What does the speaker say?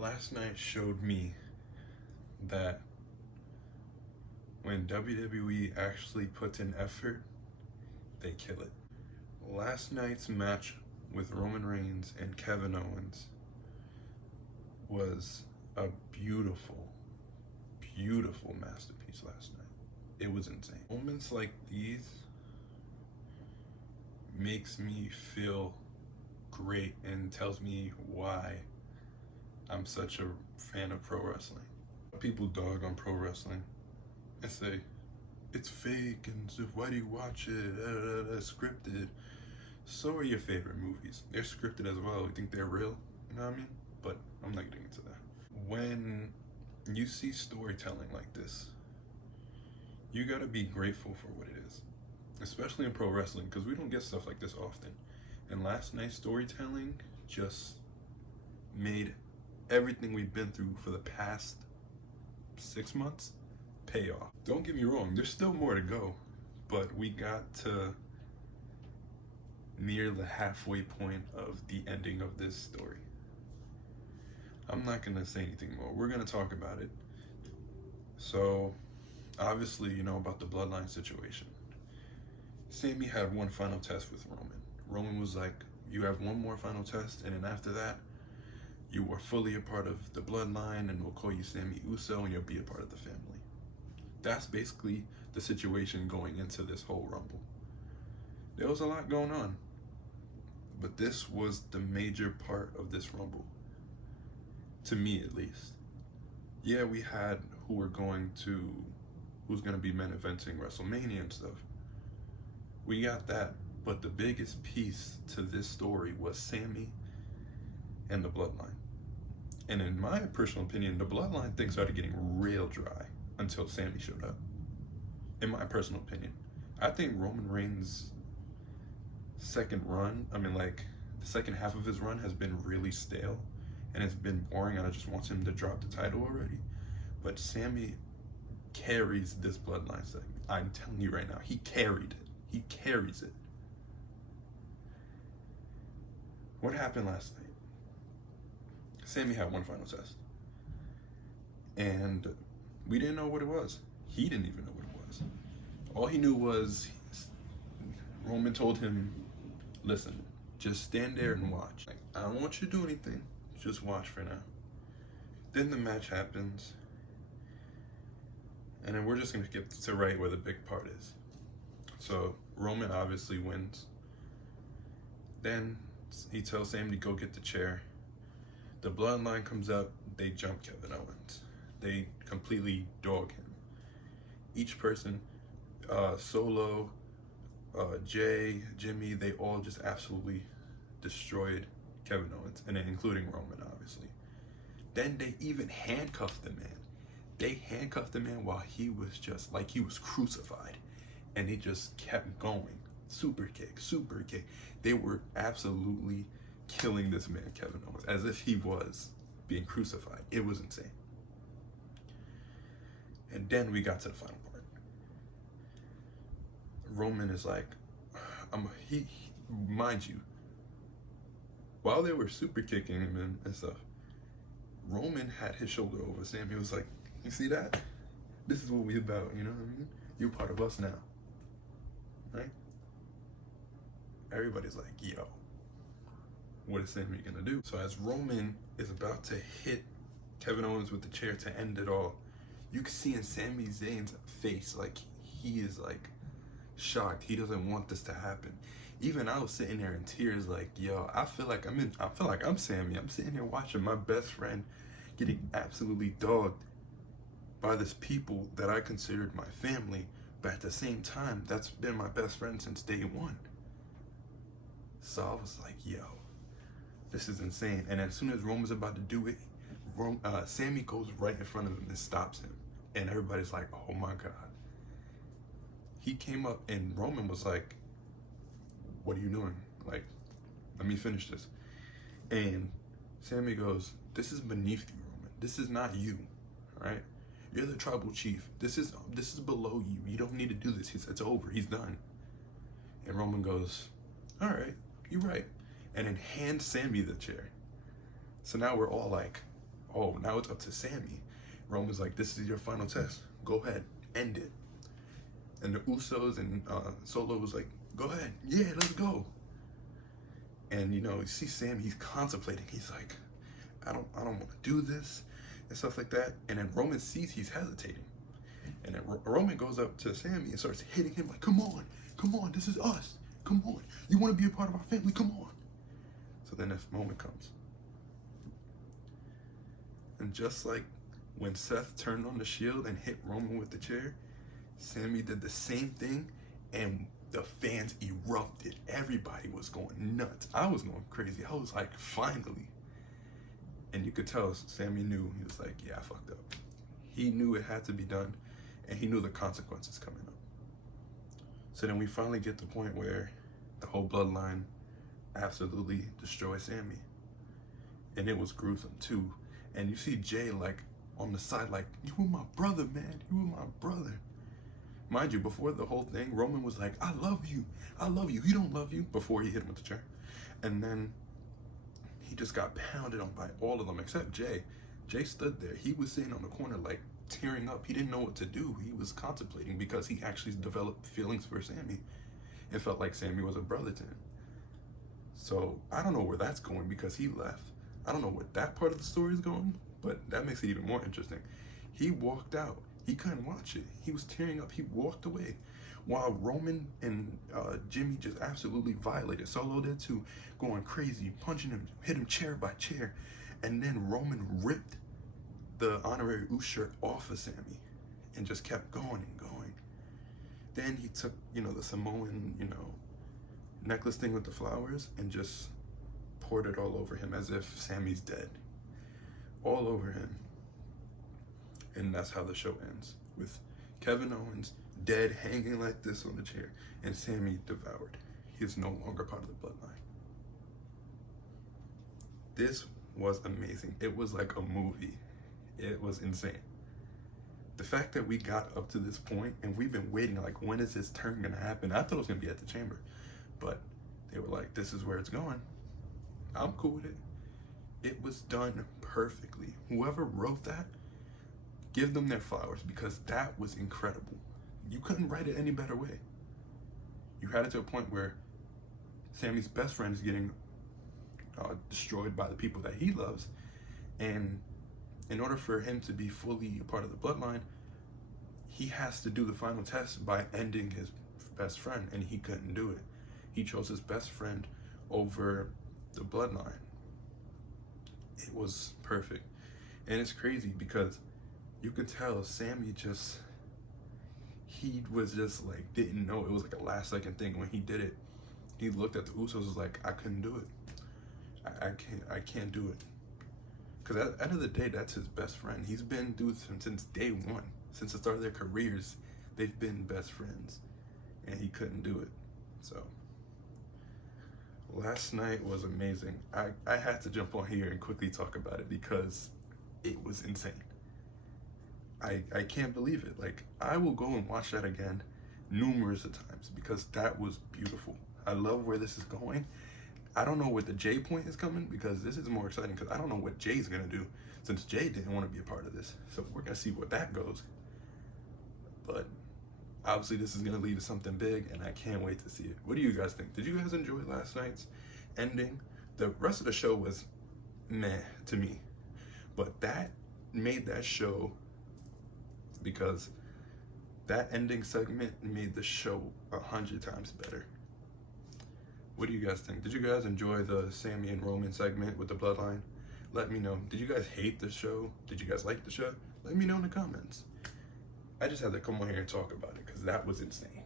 Last night showed me that when WWE actually puts in effort, they kill it. Last night's match with Roman Reigns and Kevin Owens was a beautiful, beautiful masterpiece last night. It was insane. Moments like these makes me feel great and tells me why I'm such a fan of pro wrestling. People dog on pro wrestling and say it's fake and so why do you watch it? It's scripted. So are your favorite movies. They're scripted as well. You think they're real? You know what I mean? But I'm not getting into that. When you see storytelling like this, you gotta be grateful for what it is, especially in pro wrestling, because we don't get stuff like this often. And last night's storytelling just made everything we've been through for the past 6 months pay off. Don't get me wrong, there's still more to go, but we got to near the halfway point of the ending of this story. I'm not gonna say anything more. We're gonna talk about it. So, obviously, you know about the bloodline situation. Sami had one final test with Roman. Roman was like, you have one more final test, and then after that, you are fully a part of the bloodline, and we'll call you Sami Uso, and you'll be a part of the family. That's basically the situation going into this whole Rumble. There was a lot going on, but this was the major part of this Rumble. To me, at least. Yeah, we had who's going to be main eventing WrestleMania and stuff. We got that, but the biggest piece to this story was Sami and the bloodline. And in my personal opinion, the bloodline thing started getting real dry until Sami showed up. In my personal opinion, I think Roman Reigns' second run, the second half of his run has been really stale and it's been boring, and I just want him to drop the title already. But Sami carries this bloodline segment. I'm telling you right now, he carried it. He carries it. What happened last night? Sami had one final test. And we didn't know what it was. He didn't even know what it was. All he knew was Roman told him, listen, just stand there and watch. Like, I don't want you to do anything. Just watch for now. Then the match happens. And then we're just going to get to right where the big part is. So Roman obviously wins. Then he tells Sami to go get the chair. The bloodline comes up. They jump Kevin Owens. They completely dog him. Each person, Solo, Jay, Jimmy, they all just absolutely destroyed Kevin Owens, and then including Roman, obviously. Then they even handcuffed the man. They handcuffed the man while he was just like he was crucified, and they just kept going. Super kick, super kick. They were absolutely killing this man, Kevin Owens, as if he was being crucified. It was insane. And then we got to the final part. Roman is like, mind you, while they were super kicking him and stuff, Roman had his shoulder over Sami. He was like, you see that? This is what we about, you know what I mean? You're part of us now, right? Everybody's like, yo, what is Sami gonna do? So as Roman is about to hit Kevin Owens with the chair to end it all, you can see in Sami Zayn's face, like, he is like shocked. He doesn't want this to happen. Even I was sitting there in tears, like, yo, I feel like I'm Sami. I'm sitting here watching my best friend getting absolutely dogged by this people that I considered my family, but at the same time, that's been my best friend since day one. So I was like, yo, this is insane. And as soon as Roman's about to do it, Sami goes right in front of him and stops him. And everybody's like, oh my God. He came up and Roman was like, what are you doing? Like, let me finish this. And Sami goes, this is beneath you, Roman. This is not you, all right? You're the tribal chief. This is below you. You don't need to do this. It's over. He's done. And Roman goes, all right, you're right. And then hands Sami the chair. So now we're all like, oh, now it's up to Sammy. Roman's like, this is your final test. Go ahead, end it. And the Usos and Solo was like, go ahead, yeah, let's go. And you see Sammy, he's contemplating. He's like, I don't want to do this and stuff like that. And then Roman sees he's hesitating. And then Roman goes up to Sammy and starts hitting him like, come on, this is us. Come on, you want to be a part of our family, come on. So then this moment comes. And just like when Seth turned on the shield and hit Roman with the chair, Sammy did the same thing, and the fans erupted. Everybody was going nuts. I was going crazy. I was like, finally. And you could tell Sammy knew. He was like, yeah, I fucked up. He knew it had to be done, and he knew the consequences coming up. So then we finally get to the point where the whole bloodline absolutely destroys Sammy. And it was gruesome too. And you see Jay like on the side like, you were my brother, man. You were my brother. Mind you, before the whole thing, Roman was like, I love you. He don't love you, before he hit him with the chair. And then he just got pounded on by all of them except Jay. Jay stood there. He was sitting on the corner like tearing up. He didn't know what to do. He was contemplating because he actually developed feelings for Sammy. It felt like Sammy was a brother to him. So I don't know where that's going because he left. I don't know what that part of the story is going, but that makes it even more interesting. He walked out. He couldn't watch it. He was tearing up. He walked away. While Roman and Jimmy just absolutely violated. Solo did too, going crazy, punching him, hit him chair by chair. And then Roman ripped the honorary Uso shirt off of Sammy and just kept going and going. Then he took, the Samoan, necklace thing with the flowers and just poured it all over him as if Sammy's dead. All over him. And that's how the show ends, with Kevin Owens dead, hanging like this on the chair, and Sammy devoured. He is no longer part of the bloodline. This was amazing. It was like a movie. It was insane. The fact that we got up to this point and we've been waiting, like, when is this turn gonna happen? I thought it was gonna be at the chamber, but they were like, this is where it's going. I'm cool with it. It was done perfectly. Whoever wrote that, give them their flowers, because that was incredible. You couldn't write it any better way. You had it to a point where Sammy's best friend is getting destroyed by the people that he loves, and in order for him to be fully a part of the bloodline, he has to do the final test by ending his best friend, and he couldn't do it. He chose his best friend over the bloodline. It was perfect. And it's crazy because you could tell Sammy he was just like, didn't know. It was like a last second thing. When he did it, he looked at the Usos, was like, I couldn't do it. I can't do it. Because at the end of the day, that's his best friend. He's been through since day one. Since the start of their careers, they've been best friends. And he couldn't do it. So last night was amazing. I had to jump on here and quickly talk about it because it was insane. I can't believe it. Like, I will go and watch that again numerous of times because that was beautiful. I love where this is going. I don't know what the Jay point is coming, because this is more exciting because I don't know what Jay's gonna do, since Jay didn't want to be a part of this. So we're gonna see where that goes. But obviously this is gonna lead to something big, and I can't wait to see it. What do you guys think? Did you guys enjoy last night's ending? The rest of the show was meh to me, but that made that show, because that ending segment made the show 100 times better. What do you guys think? Did you guys enjoy the Sammy and Roman segment with the bloodline? Let me know. Did you guys hate the show? Did you guys like the show? Let me know in the comments. I just had to come on here and talk about it because that was insane.